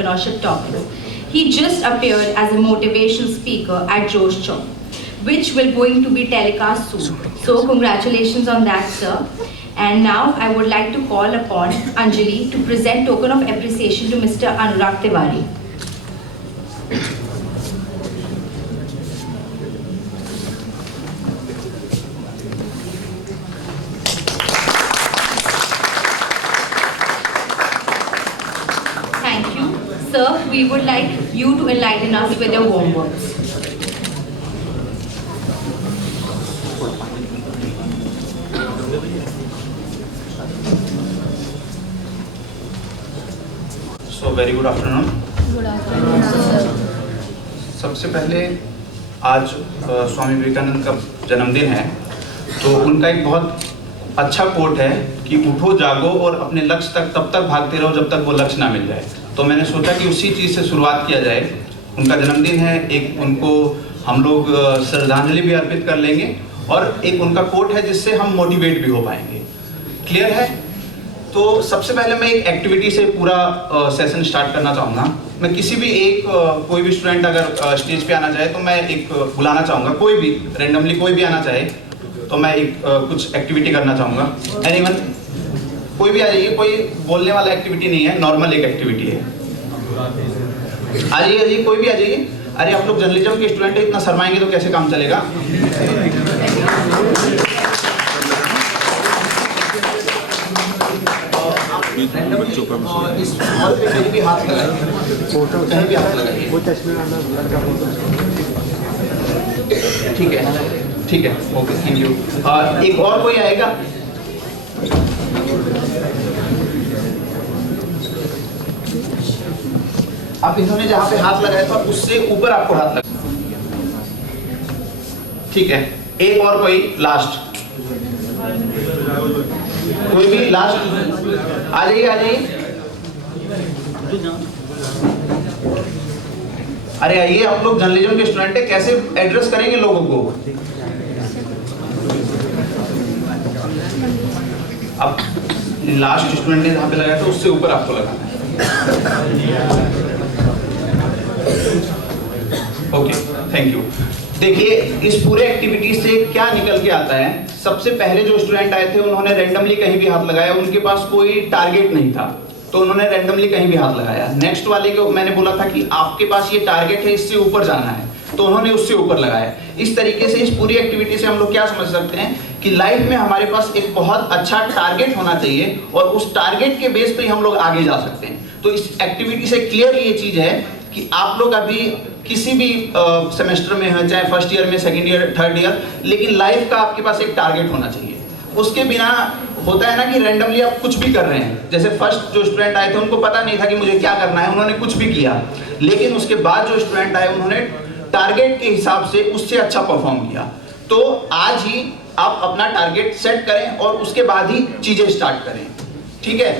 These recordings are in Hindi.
entrepreneurship topics. He just appeared as a motivational speaker at Josh Show, which will going to be telecast soon. So congratulations on that, sir. And now I would like to call upon Anjali to present token of appreciation to Mr. Anurag Tiwari. Thank you. Sir, we would like you to enlighten us with your warm words. So very good afternoon. Good afternoon, sir. सबसे पहले आज स्वामी विवेकानंद का जन्मदिन है, तो उनका एक बहुत अच्छा कोट है कि उठो जागो और अपने लक्ष्य तक तब तक भागते रहो जब तक वो लक्ष्य ना मिल जाए। तो मैंने सोचा कि उसी चीज़ से शुरुआत किया जाए। उनका जन्मदिन है, एक उनको हम लोग श्रद्धांजलि भी अर्पित कर लेंगे और एक उनका कोट है जिससे हम मोटिवेट भी हो पाएंगे। क्लियर है? तो सबसे पहले मैं एक एक्टिविटी से पूरा सेशन स्टार्ट करना चाहूँगा। मैं किसी भी एक कोई भी स्टूडेंट अगर स्टेज पे आना चाहे तो मैं एक बुलाना चाहूँगा, कोई भी रेंडमली कोई भी आना चाहे तो मैं एक कुछ एक्टिविटी करना चाहूँगा। एनीवन, कोई भी आ जाइए, कोई बोलने वाला एक्टिविटी नहीं है, नॉर्मल एक एक्टिविटी है। आ जाइए, कोई भी आ जाइए। अरे आप लोग जर्नलिज्म के स्टूडेंट है, इतना शर्माएंगे तो कैसे काम चलेगा? बच्चों का इस हॉल पे कहीं भी हाथ लगाइए, कहीं भी हाथ लगाइए। ठीक है, ठीक है, ओके, थैंक यू। एक और कोई आएगा? आप इन्होंने जहाँ पे हाथ लगाया था उससे ऊपर आपको हाथ लगा। ठीक है, एक और कोई लास्ट, कोई भी लास्ट आ जाइए, आ जाइए। अरे आइए, आप लोग जर्नलिज्म के स्टूडेंट है, कैसे एड्रेस करेंगे लोगों को? अब लास्ट स्टूडेंट ने जहां पे लगाया था उससे ऊपर आपको लगाना है। Okay, thank you. देखिए, इस पूरे एक्टिविटी से क्या निकल के आता है। सबसे पहले जो स्टूडेंट आए थे उन्होंने रैंडमली कहीं भी हाथ लगाया, उनके पास कोई टारगेट नहीं था तो उन्होंने रैंडमली कहीं भी हाथ लगाया। नेक्स्ट वाले को मैंने बोला था कि आपके पास ये टारगेट है, इससे ऊपर जाना है, तो उन्होंने उससे ऊपर लगाया। इस तरीके से इस पूरी एक्टिविटी से हम लोग क्या समझ सकते हैं कि लाइफ में हमारे पास एक बहुत अच्छा टारगेट होना चाहिए और उस टारगेट के बेस पे ही हम लोग आगे जा सकते हैं। तो इस एक्टिविटी से क्लियर ये चीज है कि आप लोग अभी किसी भी सेमेस्टर में हैं, चाहे फर्स्ट ईयर में, सेकंड ईयर, थर्ड ईयर, लेकिन लाइफ का आपके पास एक टारगेट होना चाहिए। उसके बिना होता है ना कि रैंडमली आप कुछ भी कर रहे हैं। जैसे फर्स्ट जो स्टूडेंट आए थे उनको पता नहीं था कि मुझे क्या करना है, उन्होंने कुछ भी किया, लेकिन उसके बाद जो स्टूडेंट आए उन्होंने टारगेट के हिसाब से उससे अच्छा परफॉर्म किया। तो आज ही आप अपना टारगेट सेट करें और उसके बाद ही चीजें स्टार्ट करें। ठीक है?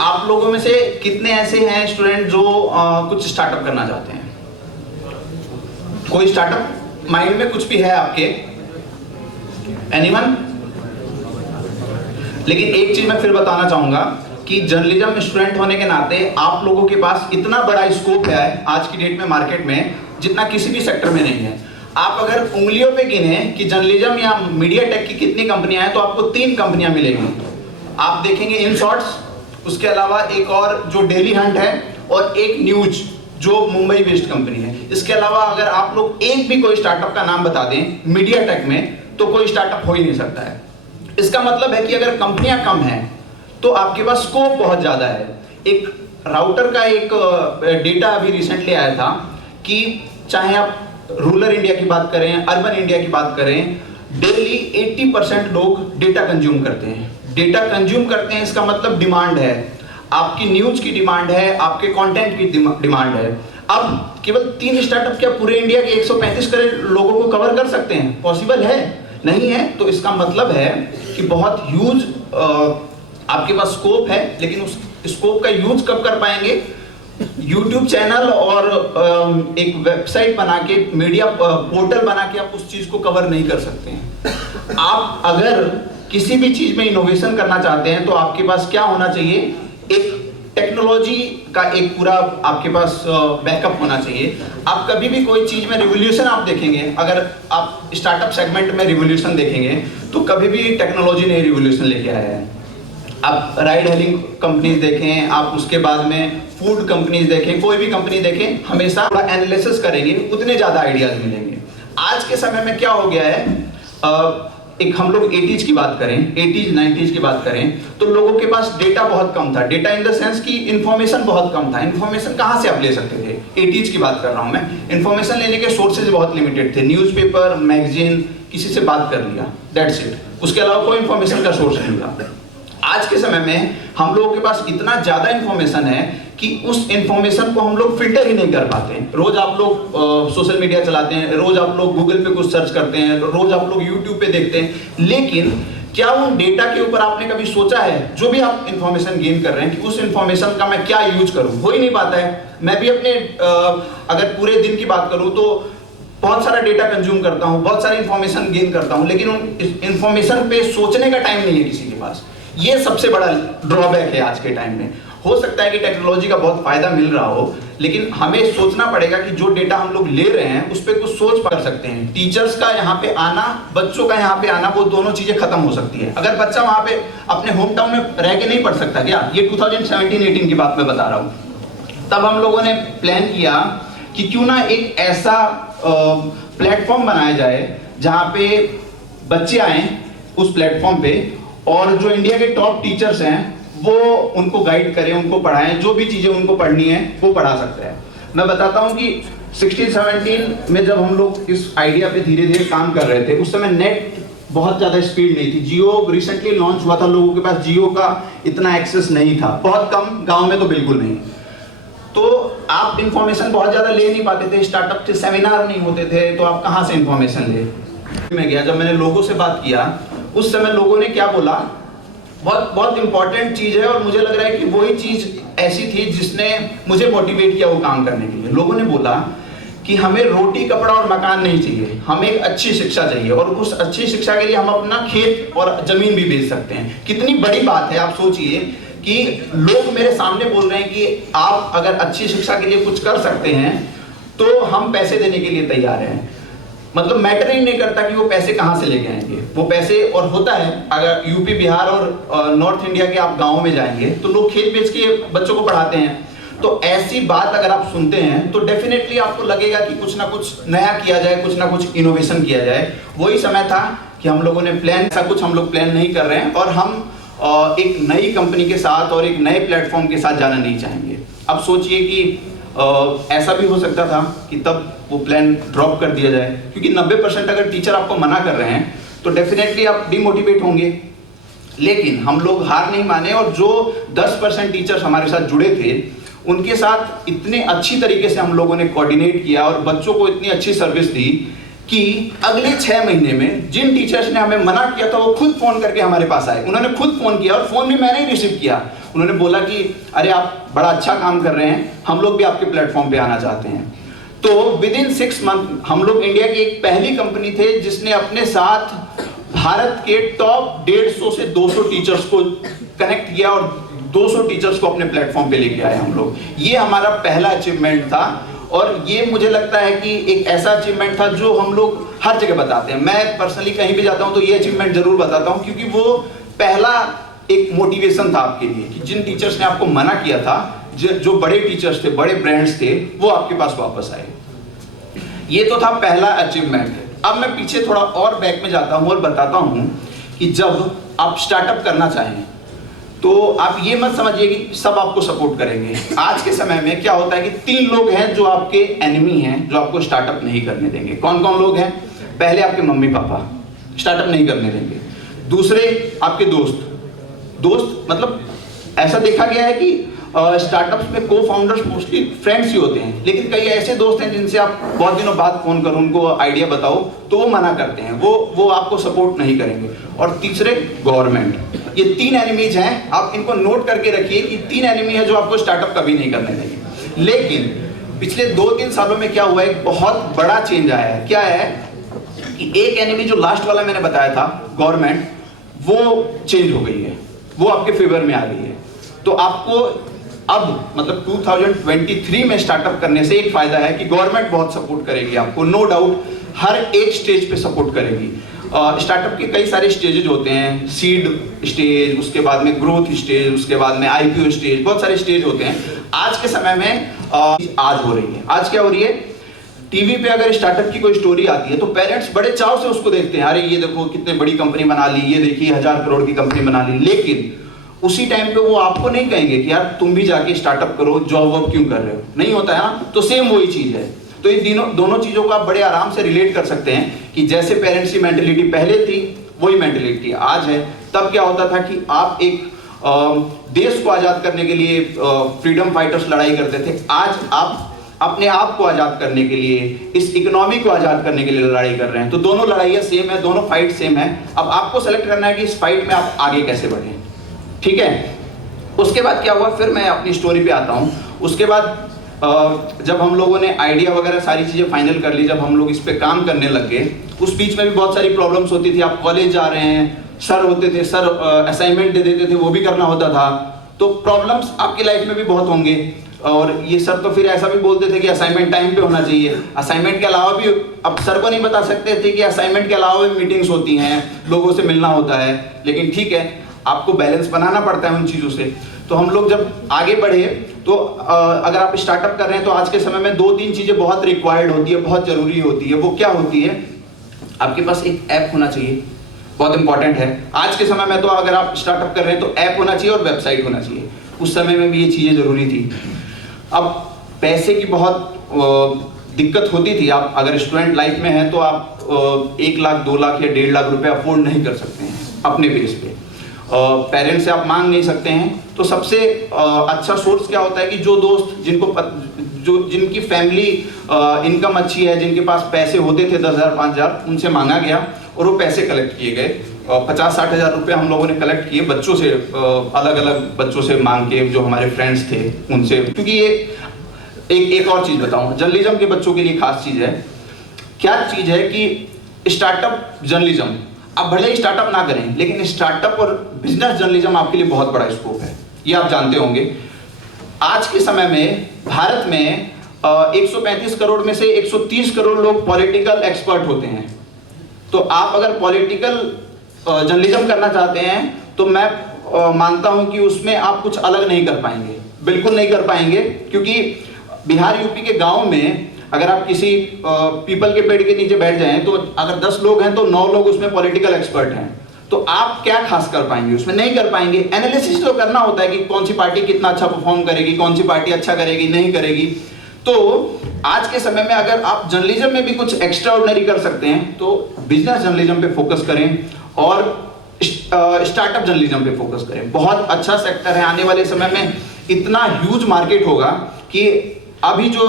आप लोगों में से कितने ऐसे हैं स्टूडेंट जो कुछ स्टार्टअप करना चाहते हैं? कोई स्टार्टअप माइंड में कुछ भी है आपके? एनीवन? लेकिन एक चीज मैं फिर बताना चाहूंगा कि जर्नलिज्म स्टूडेंट होने के नाते आप लोगों के पास इतना बड़ा स्कोप है आज की डेट में मार्केट में, जितना किसी भी सेक्टर में नहीं है। आप अगर उंगलियों पे गिने कि जर्नलिज्म या मीडिया टेक की कितनी कंपनियां हैं, तो आपको 3 कंपनियां मिलेंगी। आप देखेंगे इन शॉर्ट्स, उसके अलावा एक और जो डेली हंट है, और एक न्यूज जो मुंबई बेस्ड कंपनी है। इसके अलावा अगर आप लोग एक भी कोई स्टार्टअप का नाम बता दें मीडिया टेक में, तो कोई स्टार्टअप हो ही नहीं सकता है। इसका मतलब है कि अगर कंपनियां कम हैं तो आपके पास स्कोप बहुत ज्यादा है। एक राउटर का एक डेटा अभी रिसेंटली आया था कि चाहे आप रूरल इंडिया की बात करें, अर्बन इंडिया की बात करें, डेली 80% लोग डेटा कंज्यूम करते हैं। डेटा कंज्यूम करते हैं, इसका मतलब डिमांड है, आपकी न्यूज की डिमांड है, आपके कंटेंट की डिमांड है। अब केवल 3 स्टार्टअप क्या पूरे इंडिया के 135 करोड़ लोगों को कवर कर सकते हैं? पॉसिबल है? नहीं है। तो इसका मतलब है कि बहुत ह्यूज आपके पास स्कोप है, लेकिन उस स्कोप का यूज कब कर पाएंगे? YouTube चैनल और एक वेबसाइट बना के, मीडिया पोर्टल बना के आप उस चीज को कवर नहीं कर सकते हैं। आप अगर किसी भी चीज में इनोवेशन करना चाहते हैं तो आपके पास क्या होना चाहिए, एक टेक्नोलॉजी का एक पूरा आपके पास बैकअप होना चाहिए। आप कभी भी कोई चीज में रिवोल्यूशन आप देखेंगे, अगर आप स्टार्टअप सेगमेंट में रिवोल्यूशन देखेंगे तो कभी भी टेक्नोलॉजी ने रिवोल्यूशन लेके आया है। आप राइड हेलिंग कंपनीज देखें, आप उसके बाद में फूड कंपनीज देखें, कोई भी कंपनी देखें, हमेशा थोड़ा एनालिसिस करेंगे उतने ज्यादा आइडियाज मिलेंगे। आज के समय में क्या हो गया है, एक हम लोग 80s की बात करें, 80s 90s की बात करें तो लोगों के पास डेटा बहुत कम था। डेटा इन द सेंस कि इंफॉर्मेशन बहुत कम था। इंफॉर्मेशन कहाँ से आप ले सकते थे, 80s की बात कर रहा हूँ मैं। इंफॉर्मेशन लेने के सोर्सेज बहुत लिमिटेड थे, न्यूज़पेपर, मैगजीन, किसी से बात कर लिया, दैट्स इट। उसके अलावा कोई इंफॉर्मेशन का सोर्स नहीं था। आज के समय में हम लोगों के पास इतना ज्यादा इंफॉर्मेशन है कि उस इंफॉर्मेशन को हम लोग फिल्टर ही नहीं कर पाते। रोज आप लोग सोशल मीडिया चलाते हैं, रोज आप लोग गूगल पे कुछ सर्च करते हैं, रोज आप लोग यूट्यूब पे देखते हैं, लेकिन क्या उन डेटा के ऊपर आपने कभी सोचा है, जो भी आप इंफॉर्मेशन गेन कर रहे हैं, कि उस इंफॉर्मेशन का मैं क्या यूज करूं? हो ही नहीं पाता है। मैं भी अपने अगर पूरे दिन की बात करूं तो बहुत सारा डेटा कंज्यूम करता हूं, बहुत सारी इंफॉर्मेशन गेन करता हूं, लेकिन उन इंफॉर्मेशन पे सोचने का टाइम नहीं है किसी के पास। ये सबसे बड़ा ड्रॉबैक है आज के टाइम में। हो सकता है कि टेक्नोलॉजी का बहुत फायदा मिल रहा हो, लेकिन हमें सोचना पड़ेगा कि जो डेटा हम लोग ले रहे हैं उस पर कुछ सोच कर सकते हैं। टीचर्स का यहाँ पे आना, बच्चों का यहाँ पे आना, वो दोनों चीजें खत्म हो सकती है। अगर बच्चा वहाँ पे अपने होम टाउन में रह के नहीं पढ़ सकता क्या, ये 2017-18 की बात मैं बता रहा हूँ। तब हम लोगों ने प्लान किया कि क्यों ना एक ऐसा प्लेटफॉर्म बनाया जाए जहाँ पे बच्चे आए उस प्लेटफॉर्म पे, और जो इंडिया के टॉप टीचर्स हैं वो उनको गाइड करें, उनको पढ़ाएं, जो भी चीजें उनको पढ़नी है वो पढ़ा सकते हैं। मैं बताता हूं कि 16-17 में जब हम लोग इस आइडिया पे धीरे धीरे काम कर रहे थे, उस समय नेट बहुत ज्यादा स्पीड नहीं थी। जियो रिसेंटली लॉन्च हुआ था, लोगों के पास जियो का इतना एक्सेस नहीं था, बहुत कम, गांव में तो बिल्कुल नहीं। तो आप इंफॉर्मेशन बहुत ज्यादा ले नहीं पाते थे, स्टार्टअप के सेमिनार नहीं होते थे, तो आप कहाँ से इंफॉर्मेशन ले। मैं गया, जब मैंने लोगों से बात किया उस समय लोगों ने क्या बोला, बहुत बहुत इंपॉर्टेंट चीज है, और मुझे लग रहा है कि वही चीज ऐसी थी जिसने मुझे मोटिवेट किया वो काम करने के लिए। लोगों ने बोला कि हमें रोटी, कपड़ा और मकान नहीं चाहिए, हमें एक अच्छी शिक्षा चाहिए, और उस अच्छी शिक्षा के लिए हम अपना खेत और जमीन भी बेच सकते हैं। कितनी बड़ी बात है, आप सोचिए कि लोग मेरे सामने बोल रहे हैं कि आप अगर अच्छी शिक्षा के लिए कुछ कर सकते हैं तो हम पैसे देने के लिए तैयार हैं। मतलब मैटर ही नहीं करता कि वो पैसे कहाँ से लेके आएंगे, वो पैसे, और होता है अगर यूपी, बिहार और नॉर्थ इंडिया के आप गाँव में जाएंगे तो लोग खेत बेच के बच्चों को पढ़ाते हैं। तो ऐसी बात अगर आप सुनते हैं तो डेफिनेटली आपको लगेगा कि कुछ ना कुछ नया किया जाए, कुछ ना कुछ इनोवेशन किया जाए। वही समय था कि हम लोगों ने प्लान, ऐसा कुछ हम लोग प्लान नहीं कर रहे हैं, और हम एक नई कंपनी के साथ और एक नए प्लेटफॉर्म के साथ जाना नहीं चाहेंगे। अब सोचिए कि ऐसा भी हो सकता था कि तब वो प्लान ड्रॉप कर दिया जाए, क्योंकि 90% अगर टीचर आपको मना कर रहे हैं तो डेफिनेटली आप डिमोटिवेट होंगे। लेकिन हम लोग हार नहीं माने, और जो 10% टीचर्स हमारे साथ जुड़े थे उनके साथ इतने अच्छी तरीके से हम लोगों ने कोऑर्डिनेट किया और बच्चों को इतनी अच्छी सर्विस दी कि अगले 6 महीने में जिन टीचर्स ने हमें मना किया था वो खुद फोन करके हमारे पास आए। उन्होंने खुद फोन किया, और फोन भी मैंने ही रिसीव किया। उन्होंने बोला कि अरे आप बड़ा अच्छा काम कर रहे हैं, हम लोग भी आपके प्लेटफॉर्म पे आना चाहते हैं। तो विद इन 6 मंथ हम लोग इंडिया की एक पहली कंपनी थे जिसने अपने साथ भारत के टॉप 150 से 200 टीचर्स को कनेक्ट किया, और 200 टीचर्स को अपने प्लेटफॉर्म पे लेके आए हम लोग। ये हमारा पहला अचीवमेंट था, और ये मुझे लगता है कि एक ऐसा अचीवमेंट था जो हम लोग हर जगह बताते हैं। मैं पर्सनली कहीं भी जाता हूं तो ये अचीवमेंट जरूर बताता हूं, क्योंकि वो पहला एक मोटिवेशन था आपके लिए कि जिन टीचर्स ने आपको मना किया था, जो बड़े टीचर्स थे, बड़े ब्रांड्स थे, वो आपके पास वापस आए। ये तो था पहला अचीवमेंट। अब मैं पीछे थोड़ा और बैक में जाता हूं और बताता हूं कि जब आप स्टार्टअप करना चाहें तो आप ये मत समझिए कि सब आपको सपोर्ट करेंगे। आज के समय में क्या होता है कि 3 लोग हैं जो आपके एनिमी हैं, जो आपको स्टार्टअप नहीं करने देंगे। कौन कौन लोग हैं? पहले आपके मम्मी पापा स्टार्टअप नहीं करने देंगे। दूसरे आपके दोस्त मतलब ऐसा देखा गया है कि स्टार्टअप्स में को फाउंडर्स मोस्टली फ्रेंड्स ही होते हैं, लेकिन कई ऐसे दोस्त हैं जिनसे आप बहुत दिनों बाद फोन करो, उनको आइडिया बताओ तो वो मना करते हैं, वो आपको सपोर्ट नहीं करेंगे। और तीसरे गवर्नमेंट। ये 3 एनिमीज हैं, आप इनको नोट करके रखिए कि 3 एनिमी है जो आपको स्टार्टअप कभी नहीं करने देंगे। लेकिन पिछले 2-3 सालों में क्या हुआ है, एक बहुत बड़ा चेंज आया है। क्या है कि एक एनिमी जो लास्ट वाला मैंने बताया था, गवर्नमेंट, वो चेंज हो गई है, वो आपके फेवर में आ गई है। तो आपको अब मतलब 2023 में स्टार्टअप करने से एक फायदा है कि गवर्नमेंट बहुत सपोर्ट करेगी आपको, नो डाउट हर एक स्टेज पे सपोर्ट करेगी। स्टार्टअप के कई सारे स्टेजेस होते हैं, सीड स्टेज, उसके बाद में ग्रोथ स्टेज, उसके बाद में आईपीओ स्टेज, बहुत सारे स्टेज होते हैं। आज के समय में आज हो रही है, आज क्या हो रही है, टीवी पे अगर स्टार्टअप की कोई स्टोरी आती है तो पेरेंट्स बड़े चाव से उसको देखते हैं, अरे ये देखो कितने बड़ी कंपनी बना ली, ये देखिए 1000 करोड़ की कंपनी बना ली। लेकिन उसी टाइम पे वो आपको नहीं कहेंगे कि यार तुम भी जाके स्टार्टअप करो, जॉब वॉब क्यों कर रहे हो, नहीं होता है ना। तो सेम वही चीज है। तो ये दोनों चीजों को आप बड़े आराम से रिलेट कर सकते हैं कि जैसे पेरेंट्स की मेंटेलिटी पहले थी वही मेंटेलिटी आज है। तब क्या होता था कि आप एक देश को आजाद करने के लिए फ्रीडम फाइटर्स लड़ाई करते थे, आज आप अपने आप को आजाद करने के लिए, इस इकोनॉमी को आजाद करने के लिए लड़ाई कर रहे हैं। तो दोनों लड़ाइयाँ सेम है, दोनों फाइट सेम है। अब आपको सेलेक्ट करना है कि इस फाइट में आप आगे कैसे बढ़ें, ठीक है। उसके बाद क्या हुआ, फिर मैं अपनी स्टोरी पे आता हूँ। उसके बाद जब हम लोगों ने आइडिया वगैरह सारी चीज़ें फाइनल कर ली, जब हम लोग इस पे काम करने लग गए, उस बीच में भी बहुत सारी प्रॉब्लम्स होती थी। आप कॉलेज जा रहे हैं, सर होते थे, सर असाइनमेंट दे देते थे, वो भी करना होता था। तो प्रॉब्लम्स आपकी लाइफ में भी बहुत होंगे। और ये सर तो फिर ऐसा भी बोलते थे कि असाइनमेंट टाइम पे होना चाहिए। असाइनमेंट के अलावा भी अब सर को नहीं बता सकते थे कि असाइनमेंट के अलावा भी मीटिंग्स होती हैं, लोगों से मिलना होता है। लेकिन ठीक है, आपको बैलेंस बनाना पड़ता है उन चीज़ों से। तो हम लोग जब आगे बढ़े तो अगर आप स्टार्टअप कर रहे हैं तो आज के समय में 2-3 चीज़ें बहुत रिक्वायर्ड होती है, बहुत ज़रूरी होती है। वो क्या होती है, आपके पास एक ऐप होना चाहिए, बहुत इंपॉर्टेंट है। आज के समय में तो अगर आप स्टार्टअप कर रहे हैं तो ऐप होना चाहिए और वेबसाइट होना चाहिए। उस समय में भी ये चीज़ें ज़रूरी थी। अब पैसे की बहुत दिक्कत होती थी। आप अगर स्टूडेंट लाइफ में हैं तो आप 1 लाख 2 लाख या 1.5 लाख रुपए अफोर्ड नहीं कर सकते हैं अपने बेस पे। पेरेंट्स से आप मांग नहीं सकते हैं। तो सबसे अच्छा सोर्स क्या होता है कि जो दोस्त जिनकी फैमिली इनकम अच्छी है, जिनके पास पैसे होते थे 10,000 5,000, उनसे मांगा गया और वो पैसे कलेक्ट किए गए। 50-60 हज़ार रुपये हम लोगों ने कलेक्ट किए बच्चों से, अलग अलग बच्चों से मांग के, जो हमारे फ्रेंड्स थे उनसे। क्योंकि ये एक और चीज़ बताऊँ, जर्नलिज्म के बच्चों के लिए खास चीज़ है। क्या चीज़ है कि स्टार्टअप जर्नलिज्म, आप भले ही स्टार्टअप ना करें लेकिन स्टार्टअप और बिजनेस जर्नलिज्म आपके लिए बहुत बड़ा स्कोप है, ये आप जानते होंगे। आज के समय में भारत में 135 करोड़ में से 130 करोड़ लोग पॉलिटिकल एक्सपर्ट होते हैं। तो आप अगर पॉलिटिकल जर्नलिज्म करना चाहते हैं तो मैं मानता हूं कि उसमें आप कुछ अलग नहीं कर पाएंगे, बिल्कुल नहीं कर पाएंगे। क्योंकि बिहार यूपी के गांव में अगर आप किसी पीपल के पेड़ के नीचे बैठ जाएं तो अगर 10 लोग हैं तो 9 लोग उसमें पॉलिटिकल एक्सपर्ट हैं। तो आप क्या खास कर पाएंगे उसमें, नहीं कर पाएंगे। एनालिसिस तो करना होता है कि कौन सी पार्टी कितना अच्छा परफॉर्म करेगी, कौन सी पार्टी अच्छा करेगी, नहीं करेगी। तो आज के समय में अगर आप जर्नलिज्म में भी कुछ एक्स्ट्रा ऑर्डिनरी कर सकते हैं तो बिजनेस जर्नलिज्म पे फोकस करें और स्टार्टअप जर्नलिज्म पे फोकस करें। बहुत अच्छा सेक्टर है। आने वाले समय में इतना ह्यूज मार्केट होगा कि अभी जो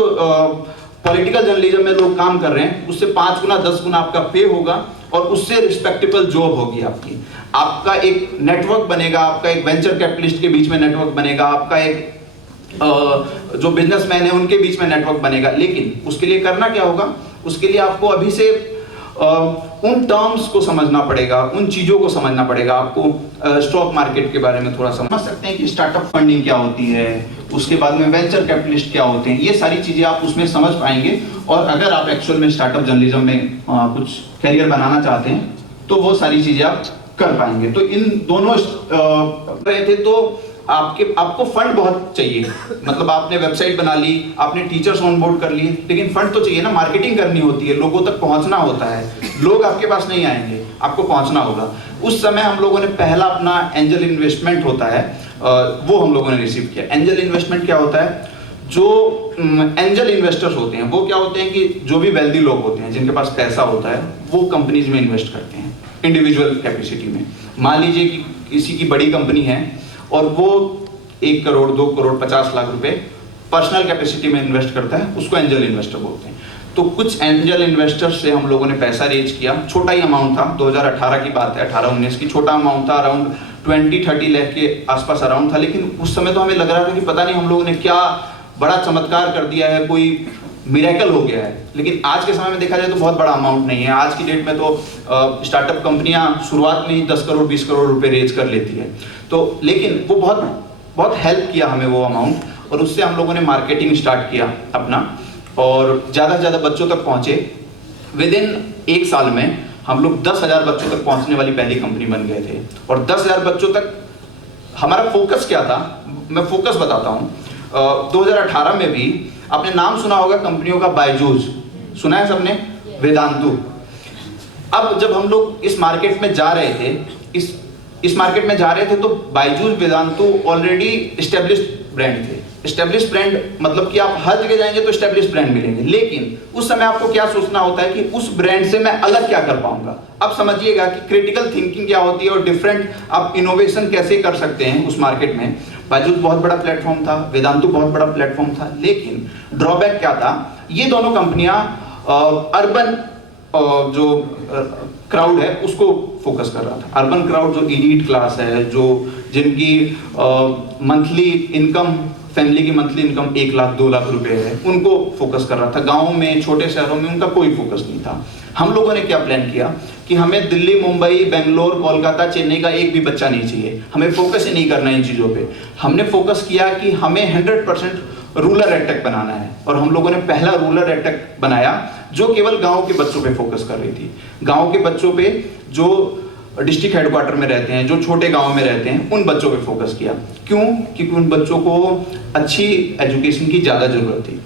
पॉलिटिकल जर्नलिज्म में लोग काम कर रहे हैं उससे 5 गुना 10 गुना आपका पे होगा और उससे रिस्पेक्टेबल जॉब होगी आपकी। आपका एक नेटवर्क बनेगा, आपका एक वेंचर कैपिटलिस्ट के बीच में नेटवर्क बनेगा, आपका एक जो बिजनेसमैन है उनके बीच में नेटवर्क बनेगा। लेकिन उसके लिए करना क्या होगा, उसके लिए आपको अभी से उन टर्म्स को समझना पड़ेगा, उन चीज़ों को समझना पड़ेगा। आपको स्टॉक मार्केट के बारे में थोड़ा समझ सकते हैं कि स्टार्टअप फंडिंग क्या होती है, उसके बाद में वेंचर कैपिटलिस्ट क्या होते हैं, ये सारी चीज़ें आप उसमें समझ पाएंगे। और अगर आप एक्चुअल में स्टार्टअप जर्नलिज्म में कुछ करियर बनाना चाहते हैं तो वो सारी चीज़ें आप कर पाएंगे। तो इन दोनों रहे थे तो आपको फंड बहुत चाहिए। मतलब आपने वेबसाइट बना ली, आपने टीचर्स ऑन बोर्ड कर लिए, लेकिन फंड तो चाहिए ना, मार्केटिंग करनी होती है, लोगों तक पहुंचना होता है। लोग आपके पास नहीं आएंगे, आपको पहुंचना होगा। उस समय हम लोगों ने पहला अपना एंजल इन्वेस्टमेंट होता है वो हम लोगों ने रिसीव किया। एंजल इन्वेस्टमेंट क्या होता है, जो एंजल इन्वेस्टर्स होते हैं वो क्या होते हैं कि जो भी वेल्दी लोग होते हैं जिनके पास पैसा होता है वो कंपनीज में इन्वेस्ट करते हैं इंडिविजुअल कैपेसिटी में। मान लीजिए कि किसी की बड़ी कंपनी है और वो 1 करोड़ 2 करोड़ 50 लाख रुपए पर्सनल कैपेसिटी में इन्वेस्ट करता है, उसको एंजल इन्वेस्टर बोलते हैं। तो कुछ एंजल इन्वेस्टर्स से हम लोगों ने पैसा रेज किया। छोटा ही अमाउंट था, 2018 की बात है, 18-19 की, छोटा अमाउंट था, अराउंड 20-30 लाख के आसपास अराउंड था। लेकिन उस समय तो हमें लग रहा था कि पता नहीं हम लोगों ने क्या बड़ा चमत्कार कर दिया है, कोई मिरेकल हो गया है, लेकिन आज के समय में देखा जाए तो बहुत बड़ा अमाउंट नहीं है। आज की डेट में तो स्टार्टअप कंपनियां शुरुआत में ही 10 करोड़ 20 करोड़ रुपए रेज कर लेती है। तो लेकिन वो बहुत हेल्प किया हमें वो अमाउंट, और उससे हम लोगों ने मार्केटिंग स्टार्ट किया अपना, और ज़्यादा से ज़्यादा बच्चों तक पहुँचे। विद इन 1 साल में हम लोग 10,000 बच्चों तक पहुँचने वाली पहली कंपनी बन गए थे। और 10,000 बच्चों तक हमारा फोकस क्या था, मैं फोकस बताता हूँ। 2018 में भी आपने नाम सुना होगा कंपनियों का, बायजूस सुना है सबने, वेदांतु। अब जब हम लोग इस मार्केट में जा रहे थे, इस मार्केट में जा रहे थे, तो Byju's Vedantu already established brand थे। एस्टेब्लिश्ड ब्रांड मतलब कि आप हर जगह जाएंगे तो एस्टेब्लिश्ड ब्रांड मिलेंगे, लेकिन उस समय आपको क्या सोचना होता है कि उस ब्रांड से मैं अलग क्या कर पाऊंगा। अब समझिएगा कि क्रिटिकल थिंकिंग क्या होती है और डिफरेंट आप इनोवेशन कैसे कर सकते हैं उस मार्केट में। बायजूस बहुत बड़ा प्लेटफॉर्म था, वेदांतु बहुत बड़ा प्लेटफॉर्म था, लेकिन ड्रॉबैक क्या था, ये दोनों कंपनियां अर्बन जो क्राउड है उसको फोकस कर रहा था। अर्बन क्राउड जो एलीट क्लास है, जो जिनकी मंथली इनकम, फैमिली की मंथली इनकम 1 लाख 2 लाख रुपए है, उनको फोकस कर रहा था। गाँव में, छोटे शहरों में उनका कोई फोकस नहीं था। हम लोगों ने क्या प्लान किया कि हमें दिल्ली, मुंबई, बेंगलोर, कोलकाता, चेन्नई का एक भी बच्चा नहीं चाहिए, हमें फोकस ही नहीं करना इन चीज़ों पे। हमने फोकस किया कि हमें 100% रूरल एडटेक बनाना है, और हम लोगों ने पहला रूरल एडटेक बनाया जो केवल गांव के बच्चों पे फोकस कर रही थी। गांव के बच्चों पे जो डिस्ट्रिक्ट हेडक्वार्टर में रहते हैं, जो छोटे गांव में रहते हैं, उन बच्चों पे फोकस किया। क्यों? क्योंकि उन बच्चों को अच्छी एजुकेशन की ज़्यादा जरूरत थी।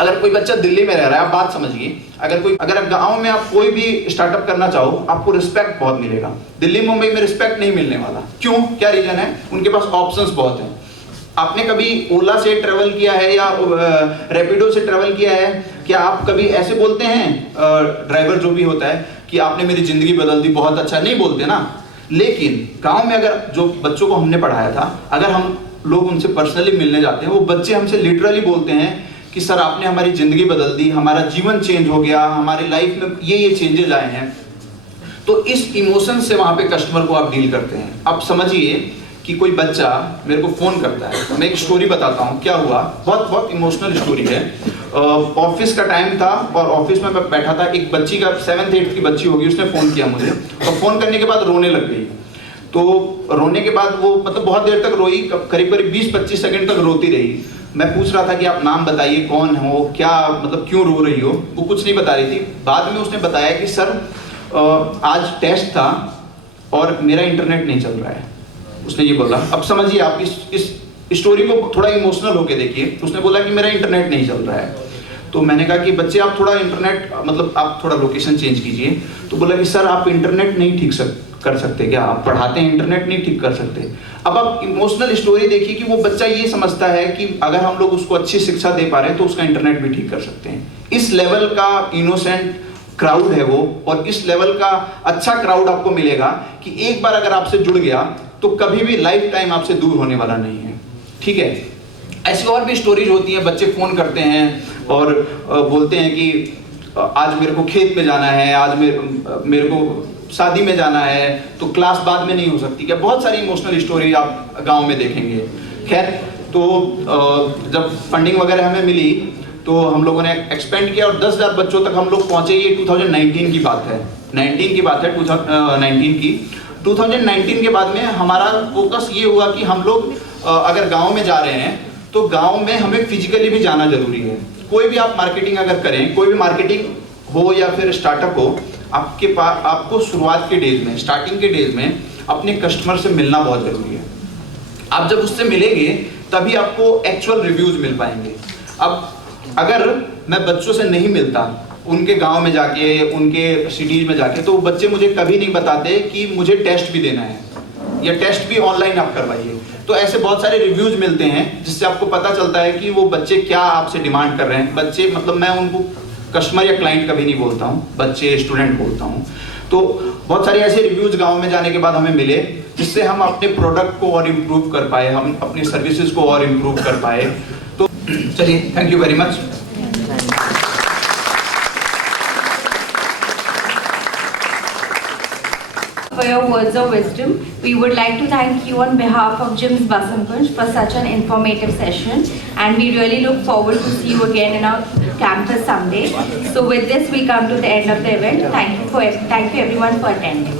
अगर कोई बच्चा दिल्ली में रह रहा है, आप बात समझिए, अगर गांव में आप कोई भी स्टार्टअप करना चाहो, आपको रिस्पेक्ट बहुत मिलेगा। दिल्ली मुंबई में रिस्पेक्ट नहीं मिलने वाला। क्यों? क्या रीजन है? उनके पास ऑप्शंस बहुत हैं। आपने कभी ओला से ट्रेवल किया है या रैपिडो से ट्रेवल किया है? क्या आप कभी ऐसे बोलते हैं ड्राइवर जो भी होता है कि आपने मेरी जिंदगी बदल दी, बहुत अच्छा? नहीं बोलते ना। लेकिन गांव में अगर जो बच्चों को हमने पढ़ाया था, अगर हम लोग उनसे पर्सनली मिलने जाते हैं, वो बच्चे हमसे लिटरली बोलते हैं कि सर आपने हमारी जिंदगी बदल दी, हमारा जीवन चेंज हो गया, हमारी लाइफ में ये चेंजेस आए हैं। तो इस इमोशन से वहाँ पे कस्टमर को आप डील करते हैं। अब समझिए कि कोई बच्चा मेरे को फोन करता है, मैं एक स्टोरी बताता हूँ क्या हुआ, बहुत इमोशनल स्टोरी है। ऑफिस का टाइम था और ऑफिस में मैं बैठा था, एक बच्ची का 7th 8th की बच्ची होगी, उसने फोन किया मुझे, और फोन करने के बाद रोने लग गई। तो रोने के बाद वो मतलब बहुत देर तक रोई, करीब 20-25 सेकंड तक रोती रही। मैं पूछ रहा था कि आप नाम बताइए, कौन हो, क्या मतलब क्यों रो रही हो? वो कुछ नहीं बता रही थी। बाद में उसने बताया कि सर आज टेस्ट था और मेरा इंटरनेट नहीं चल रहा है, उसने ये बोला। अब समझिए आप इस स्टोरी को थोड़ा इमोशनल होके देखिए। उसने बोला कि मेरा इंटरनेट नहीं चल रहा है। तो मैंने कहा कि बच्चे आप थोड़ा इंटरनेट मतलब आप थोड़ा लोकेशन चेंज कीजिए। तो बोला कि सर आप इंटरनेट नहीं ठीक कर सकते क्या? आप पढ़ाते हैं, इंटरनेट नहीं ठीक कर सकते। अब आप इमोशनल स्टोरी देखिए कि वो बच्चा ये समझता है कि अगर हम लोग उसको अच्छी शिक्षा दे पा रहे हैं तो उसका इंटरनेट भी ठीक कर सकते हैं। इस लेवल का इनोसेंट क्राउड है वो, और इस लेवल का अच्छा क्राउड आपको मिलेगा कि एक बार अगर आपसे जुड़ गया तो कभी भी लाइफ टाइम आपसे दूर होने वाला नहीं है। ठीक है? ऐसी और भी स्टोरीज होती हैं। बच्चे फोन करते हैं और बोलते हैं कि आज मेरे को खेत में जाना है, आज मेरे को शादी में जाना है, तो क्लास बाद में नहीं हो सकती क्या? बहुत सारी इमोशनल स्टोरी आप गांव में देखेंगे। खैर, तो जब फंडिंग वगैरह हमें मिली तो हम लोगों ने एक्सपेंड किया और 10,000 बच्चों तक हम लोग पहुंचे। ये 2019 की बात है, 2019 की। 2019 के बाद में हमारा फोकस ये हुआ कि हम लोग अगर गांव में जा रहे हैं तो गांव में हमें फिजिकली भी जाना जरूरी है। कोई भी आप मार्केटिंग अगर करें, कोई भी मार्केटिंग हो या फिर स्टार्टअप हो, आपके पास आपको शुरुआत के डेज में, स्टार्टिंग के डेज में अपने कस्टमर से मिलना बहुत जरूरी है। आप जब उससे मिलेंगे तभी आपको एक्चुअल रिव्यूज मिल पाएंगे। अब अगर मैं बच्चों से नहीं मिलता, उनके गांव में जाके, उनके सिटीज में जाके, तो बच्चे मुझे कभी नहीं बताते कि मुझे टेस्ट भी देना है या टेस्ट भी ऑनलाइन आप करवाइए। तो ऐसे बहुत सारे रिव्यूज मिलते हैं जिससे आपको पता चलता है कि वो बच्चे क्या आपसे डिमांड कर रहे हैं। बच्चे मतलब मैं उनको कस्टमर या क्लाइंट कभी नहीं बोलता हूँ, बच्चे स्टूडेंट बोलता हूँ। तो बहुत सारे ऐसे रिव्यूज गांव में जाने के बाद हमें मिले जिससे हम अपने प्रोडक्ट को और इम्प्रूव कर पाए, हम अपनी सर्विसेज को और इम्प्रूव कर पाए। तो चलिए, thank you very much. For your words of wisdom, we would like to thank you on behalf of GIMS Basankunj for such an informative session, and we really look forward to see you again in our campus someday. So with this, we come to the end of the event. Thank you everyone for attending.